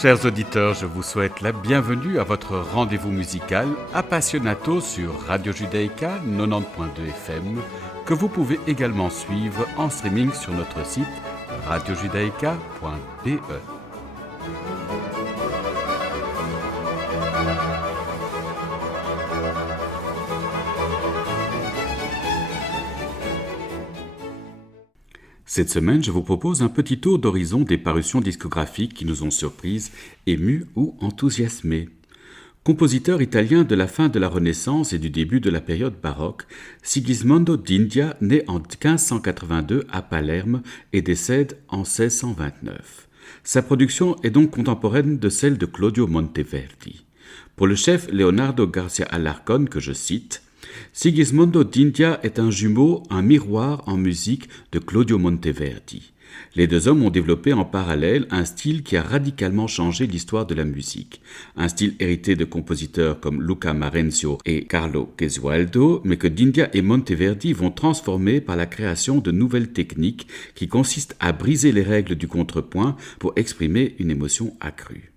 Chers auditeurs, je vous souhaite la bienvenue à votre rendez-vous musical Appassionato sur Radio Judaïka 90.2 FM, que vous pouvez également suivre en streaming sur notre site radiojudaïka.be. Cette semaine, je vous propose un petit tour d'horizon des parutions discographiques qui nous ont surprises, émues ou enthousiasmées. Compositeur italien de la fin de la Renaissance et du début de la période baroque, Sigismondo d'India naît en 1582 à Palerme et décède en 1629. Sa production est donc contemporaine de celle de Claudio Monteverdi. Pour le chef Leonardo Garcia Alarcón, que je cite, Sigismondo d'India est un jumeau, un miroir en musique de Claudio Monteverdi. Les deux hommes ont développé en parallèle un style qui a radicalement changé l'histoire de la musique. Un style hérité de compositeurs comme Luca Marenzio et Carlo Gesualdo, mais que d'India et Monteverdi vont transformer par la création de nouvelles techniques qui consistent à briser les règles du contrepoint pour exprimer une émotion accrue.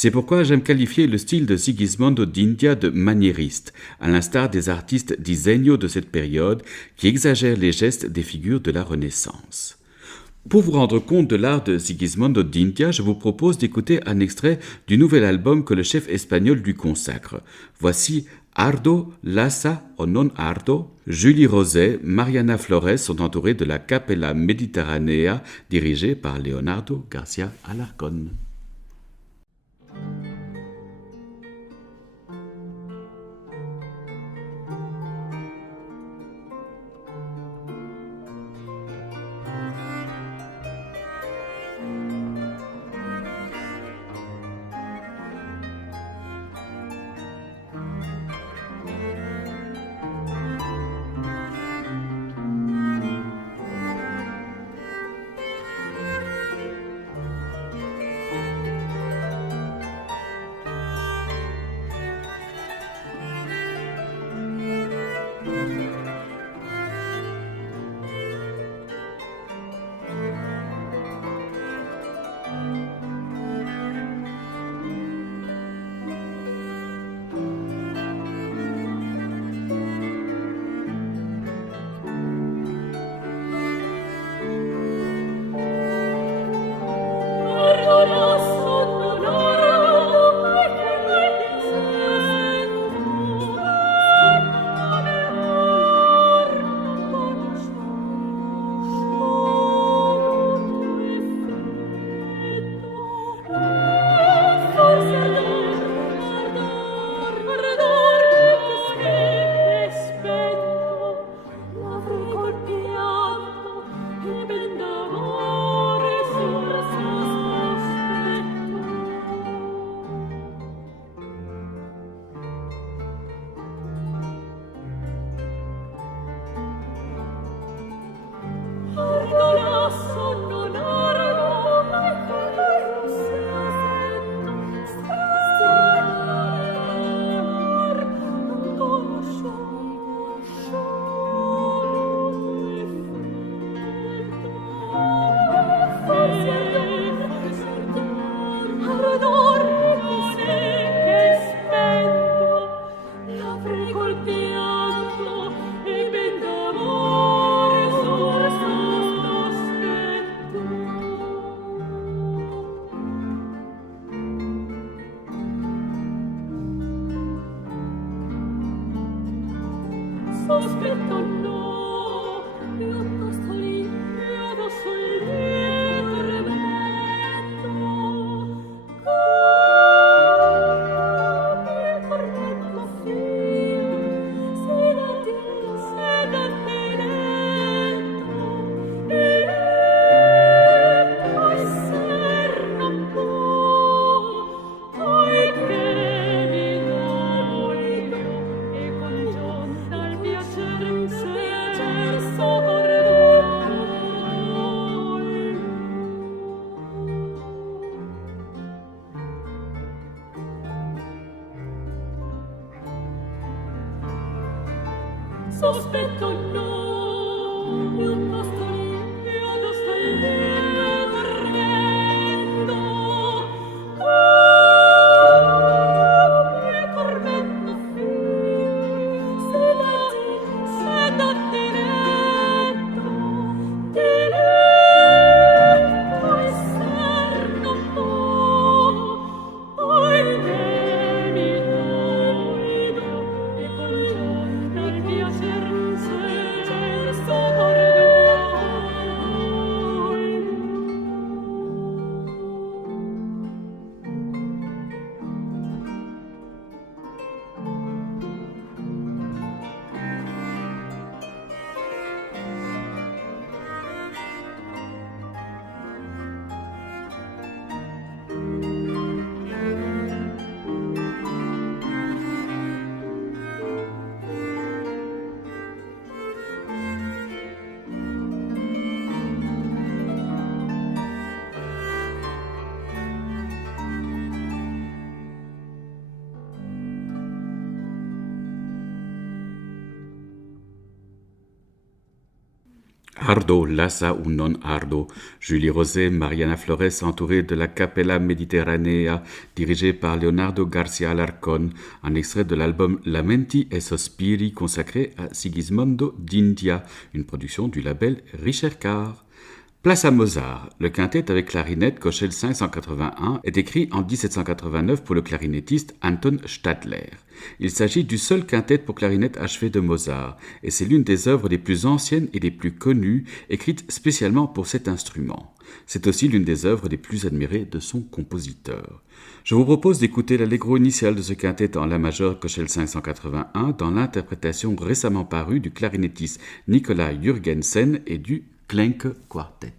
C'est pourquoi j'aime qualifier le style de Sigismondo d'India de maniériste, à l'instar des artistes disegno de cette période qui exagèrent les gestes des figures de la Renaissance. Pour vous rendre compte de l'art de Sigismondo d'India, je vous propose d'écouter un extrait du nouvel album que le chef espagnol lui consacre. Voici Ardo, Lassa o non Ardo. Julie Roset, Mariana Flores sont entourées de la Capella Mediterranea dirigée par Leonardo Garcia Alarcón. Sospetto no, piuttosto io sto tormento. Ardo, Lassa ou non Ardo, Julie Rosé, Mariana Flores entourée de la Capella Mediterranea dirigée par Leonardo Garcia Alarcón, un extrait de l'album Lamenti e Sospiri consacré à Sigismondo d'India, une production du label Ricercar. Place à Mozart. Le quintet avec clarinette Köchel 581 est écrit en 1789 pour le clarinettiste Anton Stadler. Il s'agit du seul quintet pour clarinette achevé de Mozart, et c'est l'une des œuvres les plus anciennes et les plus connues, écrites spécialement pour cet instrument. C'est aussi l'une des œuvres les plus admirées de son compositeur. Je vous propose d'écouter l'allegro initial de ce quintet en la majeure Köchel 581 dans l'interprétation récemment parue du clarinettiste Nicolas Jürgensen et du Klenke Quartet.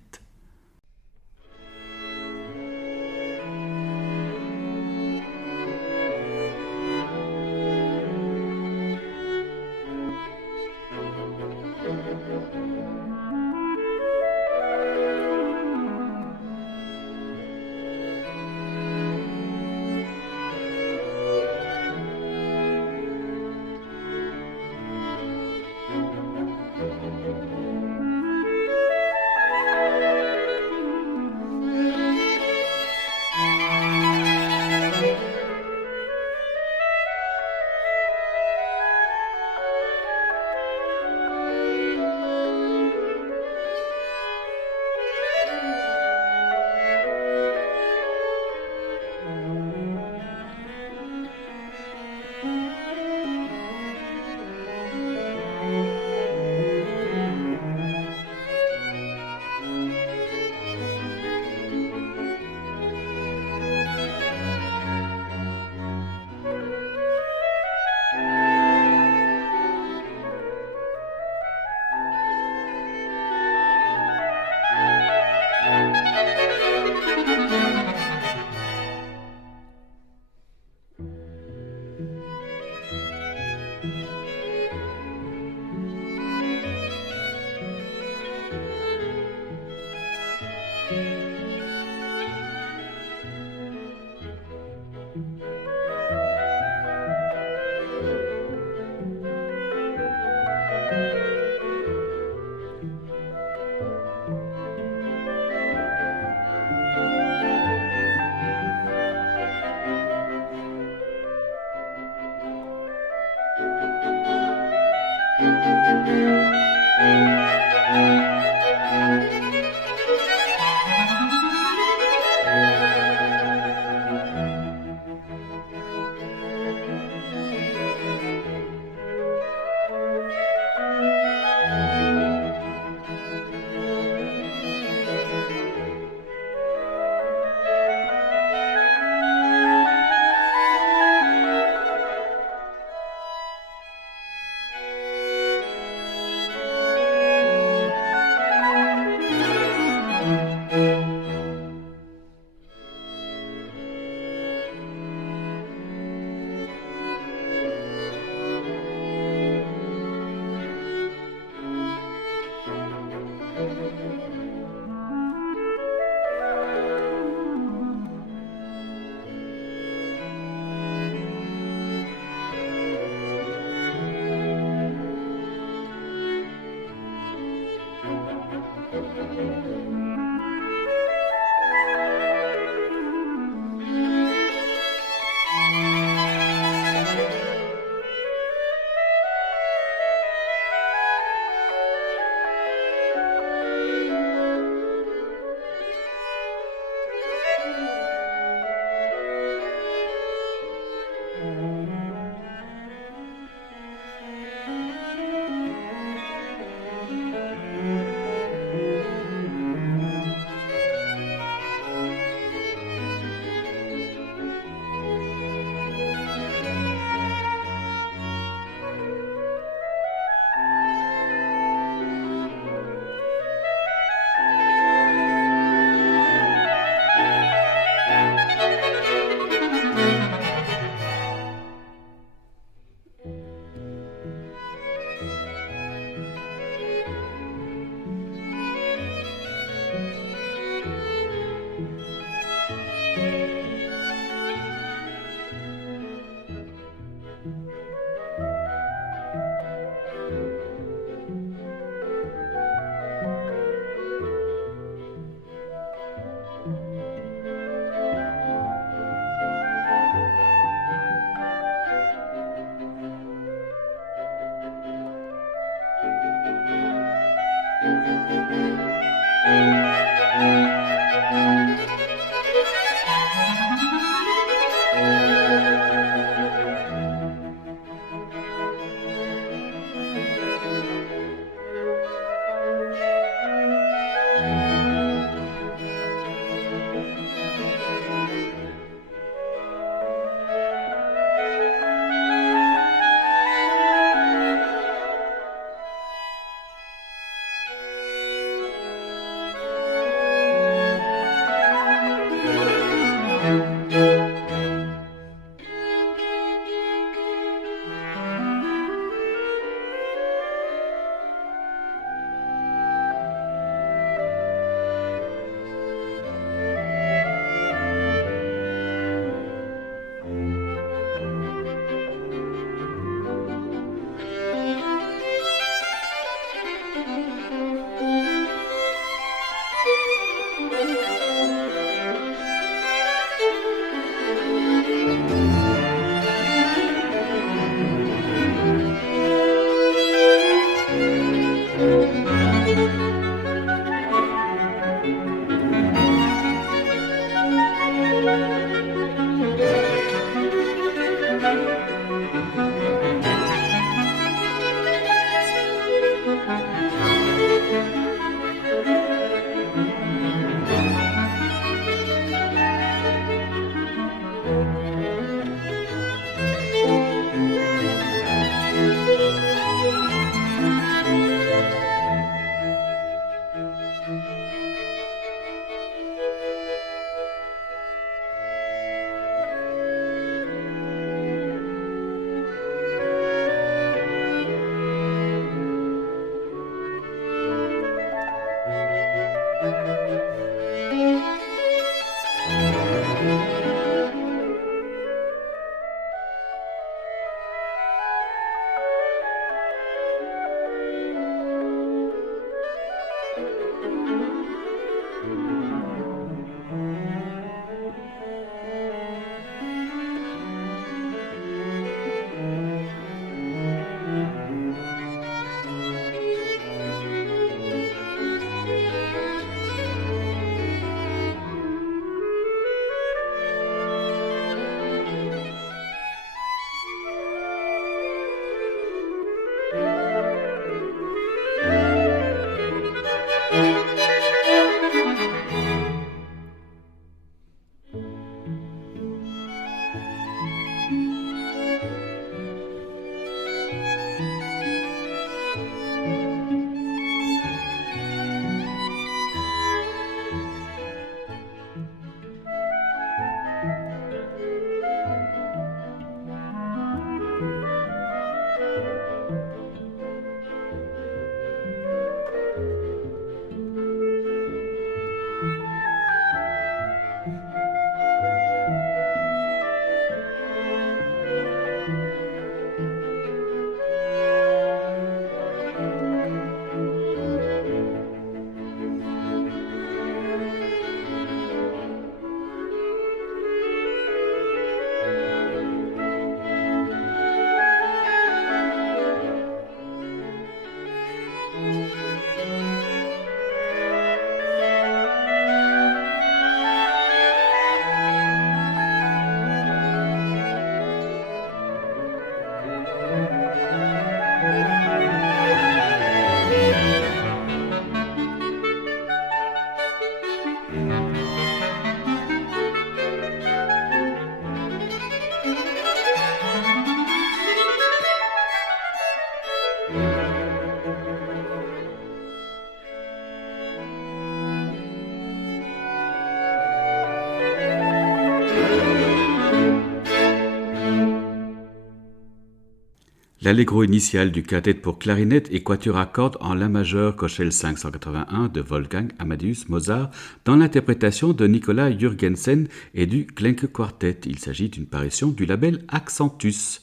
L'allegro initial du quartet pour clarinette et quatuor à cordes en la majeur Köchel 581 de Wolfgang Amadeus Mozart dans l'interprétation de Nicolas Jürgensen et du Klenke Quartet. Il s'agit d'une parution du label Accentus.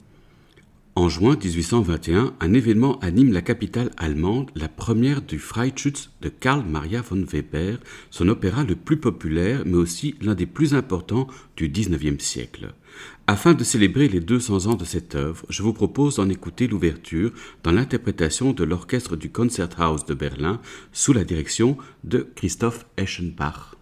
En juin 1821, un événement anime la capitale allemande, la première du Freischütz de Karl Maria von Weber, son opéra le plus populaire mais aussi l'un des plus importants du XIXe siècle. Afin de célébrer les 200 ans de cette œuvre, je vous propose d'en écouter l'ouverture dans l'interprétation de l'orchestre du Konzerthaus de Berlin sous la direction de Christoph Eschenbach.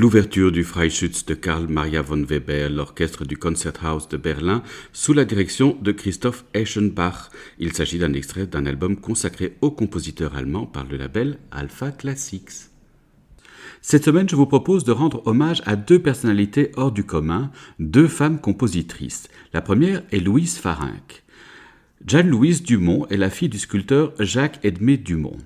L'ouverture du Freischütz de Karl Maria von Weber, l'orchestre du Konzerthaus de Berlin, sous la direction de Christoph Eschenbach. Il s'agit d'un extrait d'un album consacré au compositeur allemand par le label Alpha Classics. Cette semaine, je vous propose de rendre hommage à deux personnalités hors du commun, deux femmes compositrices. La première est Louise Farinck. Jeanne-Louise Dumont est la fille du sculpteur Jacques-Edmé Dumont.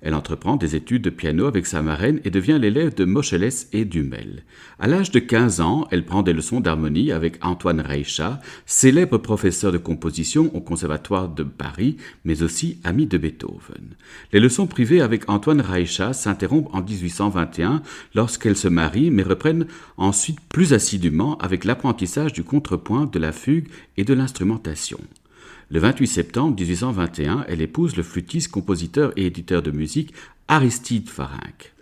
Elle entreprend des études de piano avec sa marraine et devient l'élève de Moscheles et Dummel. À l'âge de 15 ans, elle prend des leçons d'harmonie avec Antoine Reicha, célèbre professeur de composition au Conservatoire de Paris, mais aussi ami de Beethoven. Les leçons privées avec Antoine Reicha s'interrompent en 1821 lorsqu'elle se marie, mais reprennent ensuite plus assidûment avec l'apprentissage du contrepoint, de la fugue et de l'instrumentation. Le 28 septembre 1821, elle épouse le flûtiste, compositeur et éditeur de musique Aristide Farinck.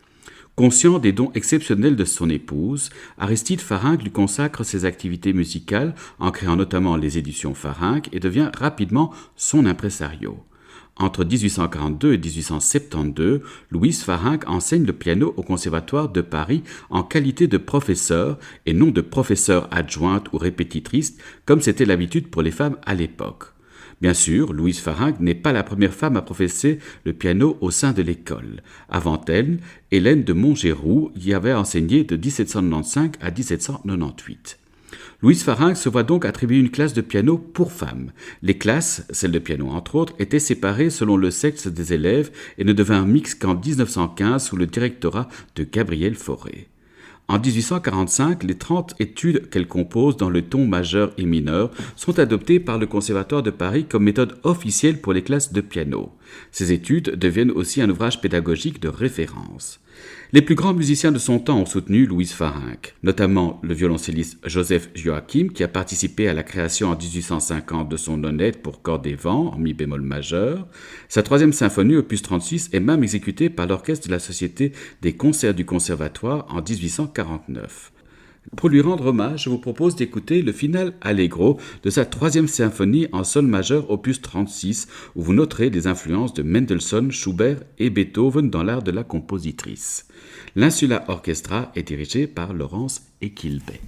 Conscient des dons exceptionnels de son épouse, Aristide Farinck lui consacre ses activités musicales en créant notamment les éditions Farinck et devient rapidement son impresario. Entre 1842 et 1872, Louise Farinck enseigne le piano au Conservatoire de Paris en qualité de professeur et non de professeur adjointe ou répétitrice comme c'était l'habitude pour les femmes à l'époque. Bien sûr, Louise Farinck n'est pas la première femme à professer le piano au sein de l'école. Avant elle, Hélène de Montgeroux y avait enseigné de 1795 à 1798. Louise Farinck se voit donc attribuer une classe de piano pour femmes. Les classes, celles de piano entre autres, étaient séparées selon le sexe des élèves et ne devinrent mixtes qu'en 1915 sous le directorat de Gabriel Fauré. En 1845, les 30 études qu'elle compose dans le ton majeur et mineur sont adoptées par le Conservatoire de Paris comme méthode officielle pour les classes de piano. Ces études deviennent aussi un ouvrage pédagogique de référence. Les plus grands musiciens de son temps ont soutenu Louise Farinck, notamment le violoncelliste Joseph Joachim, qui a participé à la création en 1850 de son honnête pour cordes et vent en mi bémol majeur. Sa troisième symphonie, opus 36, est même exécutée par l'orchestre de la Société des concerts du Conservatoire en 1849. Pour lui rendre hommage, je vous propose d'écouter le final allegro de sa troisième symphonie en sol majeur opus 36, où vous noterez des influences de Mendelssohn, Schubert et Beethoven dans l'art de la compositrice. L'Insula Orchestra est dirigé par Laurence Equilbet.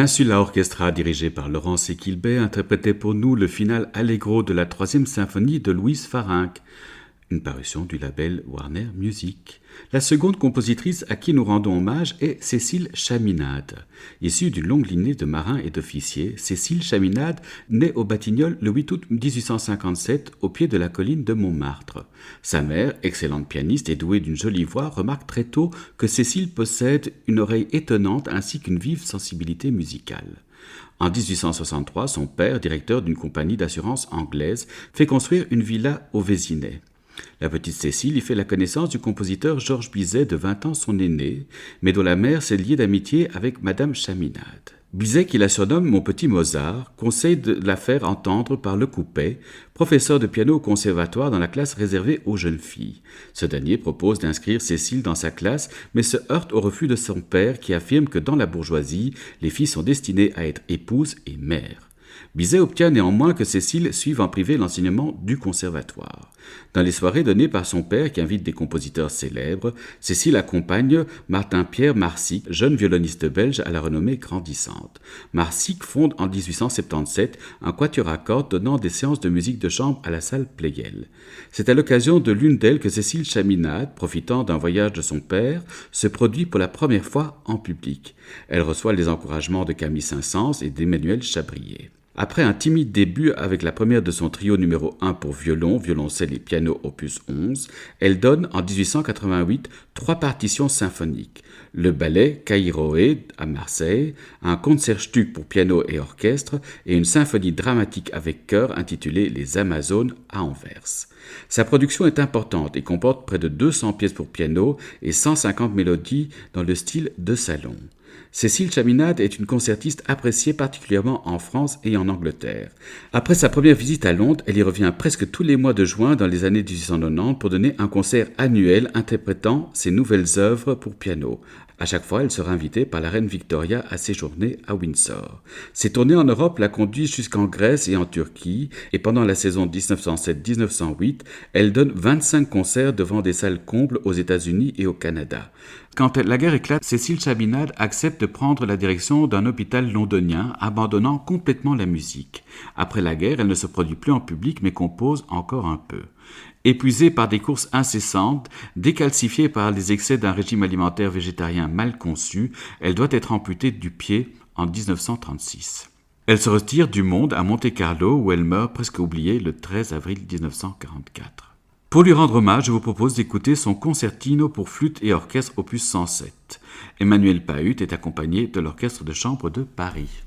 L'Insula Orchestra, dirigé par Laurence Equilbet, interprétait pour nous le final allegro de la 3e symphonie de Louise Farinck, une parution du label Warner Music. La seconde compositrice à qui nous rendons hommage est Cécile Chaminade. Issue d'une longue lignée de marins et d'officiers, Cécile Chaminade naît au Batignolles le 8 août 1857 au pied de la colline de Montmartre. Sa mère, excellente pianiste et douée d'une jolie voix, remarque très tôt que Cécile possède une oreille étonnante ainsi qu'une vive sensibilité musicale. En 1863, son père, directeur d'une compagnie d'assurance anglaise, fait construire une villa au Vésinet. La petite Cécile y fait la connaissance du compositeur Georges Bizet, de 20 ans son aîné, mais dont la mère s'est liée d'amitié avec Madame Chaminade. Bizet, qui la surnomme Mon petit Mozart, conseille de la faire entendre par Le Coupet, professeur de piano au conservatoire dans la classe réservée aux jeunes filles. Ce dernier propose d'inscrire Cécile dans sa classe, mais se heurte au refus de son père qui affirme que dans la bourgeoisie, les filles sont destinées à être épouses et mères. Bizet obtient néanmoins que Cécile suive en privé l'enseignement du conservatoire. Dans les soirées données par son père qui invite des compositeurs célèbres, Cécile accompagne Martin-Pierre Marsic, jeune violoniste belge à la renommée grandissante. Marsic fonde en 1877 un quatuor à cordes donnant des séances de musique de chambre à la salle Pleyel. C'est à l'occasion de l'une d'elles que Cécile Chaminade, profitant d'un voyage de son père, se produit pour la première fois en public. Elle reçoit les encouragements de Camille Saint-Saëns et d'Emmanuel Chabrier. Après un timide début avec la première de son trio numéro 1 pour violon, violoncelle et piano opus 11, elle donne en 1888 3 partitions symphoniques. Le ballet Cairoé à Marseille, un Concertstück pour piano et orchestre et une symphonie dramatique avec chœur intitulée Les Amazones à Anvers. Sa production est importante et comporte près de 200 pièces pour piano et 150 mélodies dans le style de salon. Cécile Chaminade est une concertiste appréciée particulièrement en France et en Angleterre. Après sa première visite à Londres, elle y revient presque tous les mois de juin dans les années 1890 pour donner un concert annuel interprétant ses nouvelles œuvres pour piano. À chaque fois, elle sera invitée par la reine Victoria à séjourner à Windsor. Ses tournées en Europe la conduisent jusqu'en Grèce et en Turquie, et pendant la saison 1907-1908, elle donne 25 concerts devant des salles combles aux États-Unis et au Canada. Quand la guerre éclate, Cécile Chaminade accepte de prendre la direction d'un hôpital londonien, abandonnant complètement la musique. Après la guerre, elle ne se produit plus en public, mais compose encore un peu. Épuisée par des courses incessantes, décalcifiée par les excès d'un régime alimentaire végétarien mal conçu, elle doit être amputée du pied en 1936. Elle se retire du monde à Monte-Carlo où elle meurt presque oubliée le 13 avril 1944. Pour lui rendre hommage, je vous propose d'écouter son concertino pour flûte et orchestre opus 107. Emmanuel Pahut est accompagné de l'Orchestre de chambre de Paris.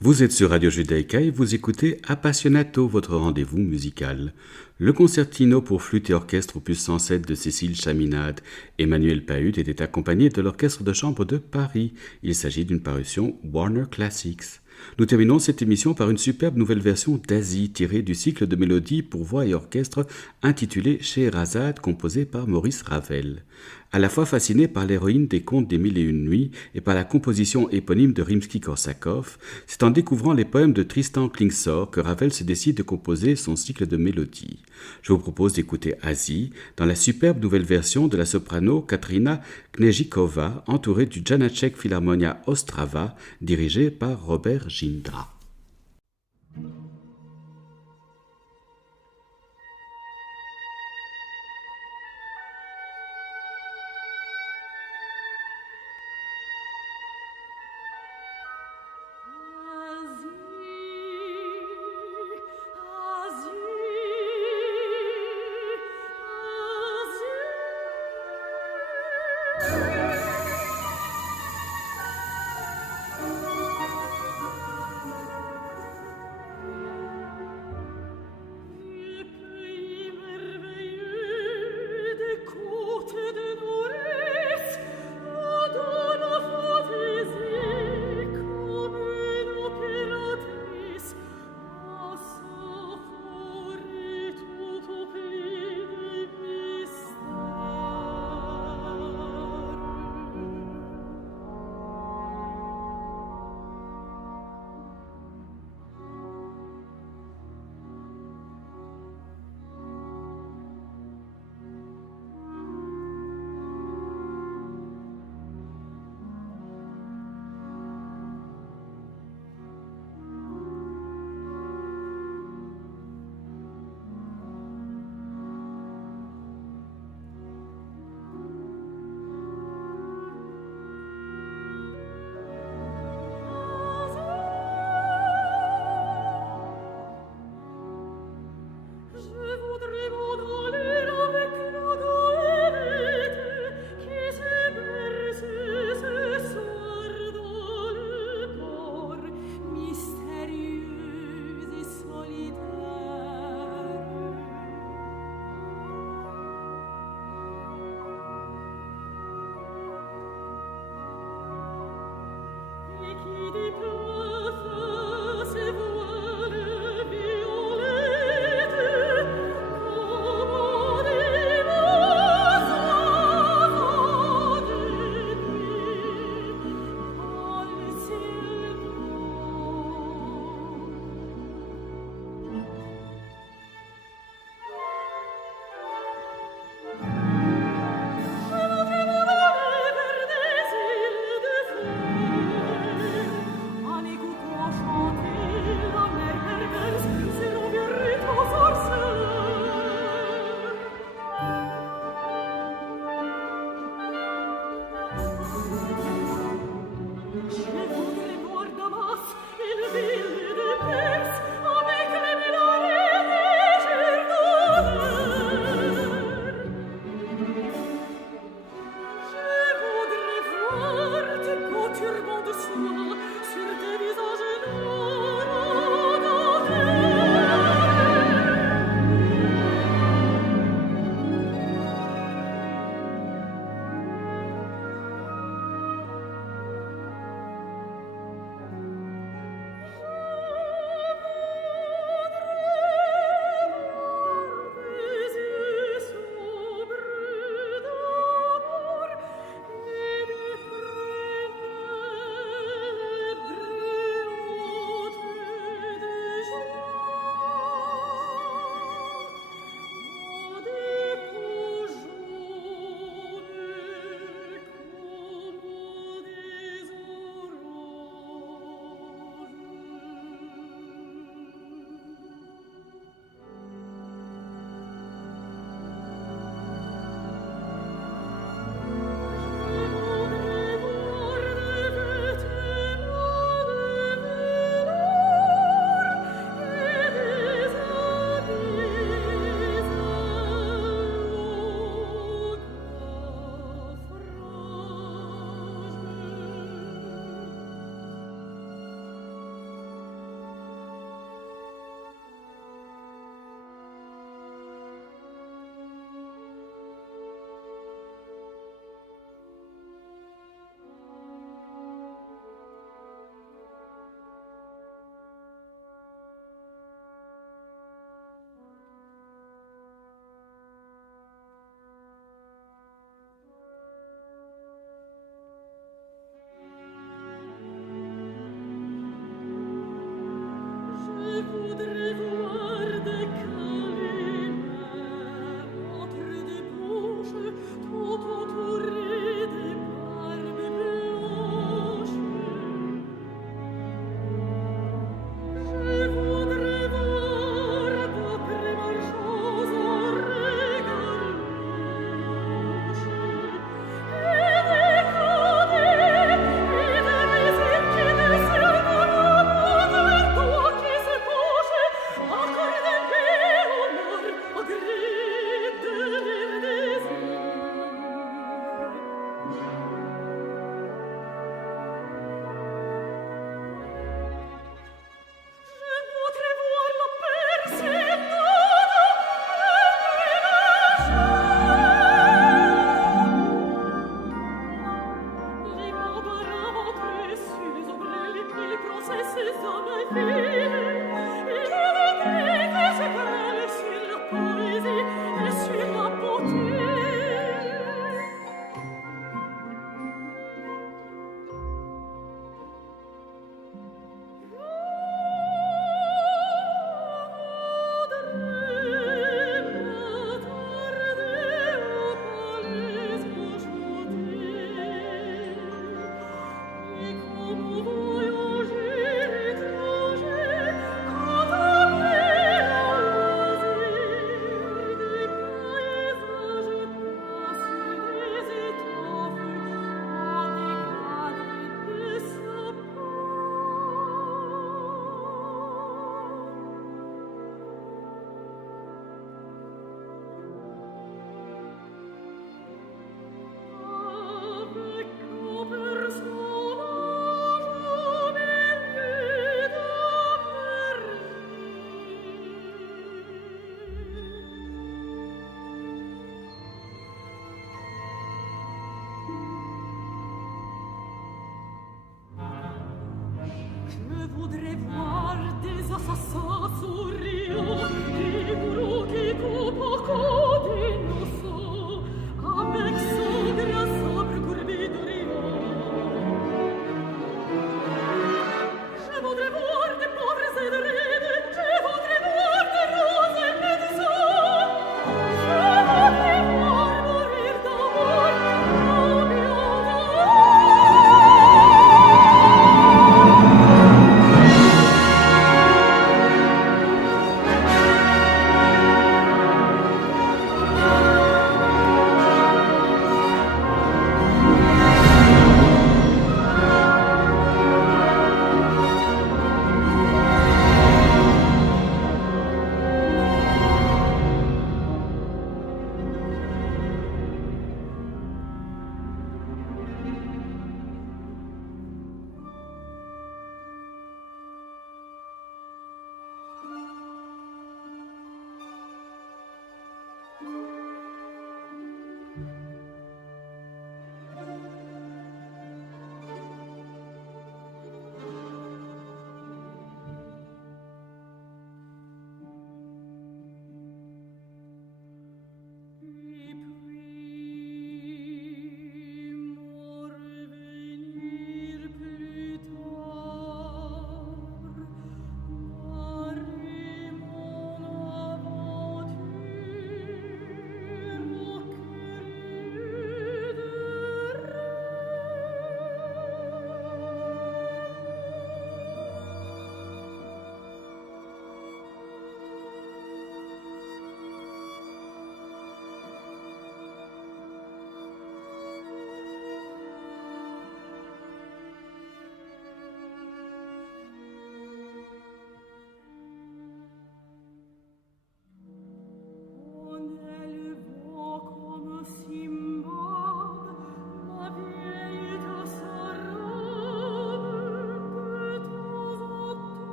Vous êtes sur Radio Judaïka et vous écoutez Appassionato, votre rendez-vous musical. Le concertino pour flûte et orchestre opus 107 de Cécile Chaminade, Emmanuel Pahud était accompagné de l'Orchestre de chambre de Paris. Il s'agit d'une parution Warner Classics. Nous terminons cette émission par une superbe nouvelle version d'Asie tirée du cycle de mélodies pour voix et orchestre intitulé Scheherazade, composé par Maurice Ravel. À la fois fasciné par l'héroïne des contes des Mille et Une Nuits et par la composition éponyme de Rimsky-Korsakov, c'est en découvrant les poèmes de Tristan Klingsor que Ravel se décide de composer son cycle de mélodies. Je vous propose d'écouter Asie dans la superbe nouvelle version de la soprano Katrina Knezhikova, entourée du Janacek Philharmonia Ostrava, dirigé par Robert Gindra.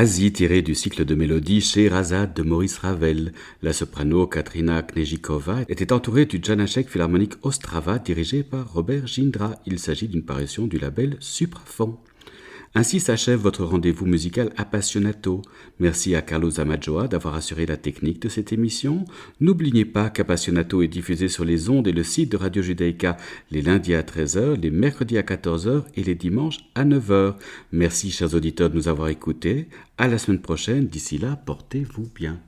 Asie tirée du cycle de mélodies Scheherazade de Maurice Ravel. La soprano Katrina Knezhikova était entourée du Janáček Philharmonic Ostrava dirigé par Robert Jindra. Il s'agit d'une parution du label Supraphon. Ainsi s'achève votre rendez-vous musical Appassionato. Merci à Carlos Amajoa d'avoir assuré la technique de cette émission. N'oubliez pas qu'Appassionato est diffusé sur les ondes et le site de Radio Judaïka les lundis à 13h, les mercredis à 14h et les dimanches à 9h. Merci chers auditeurs de nous avoir écoutés. À la semaine prochaine. D'ici là, portez-vous bien.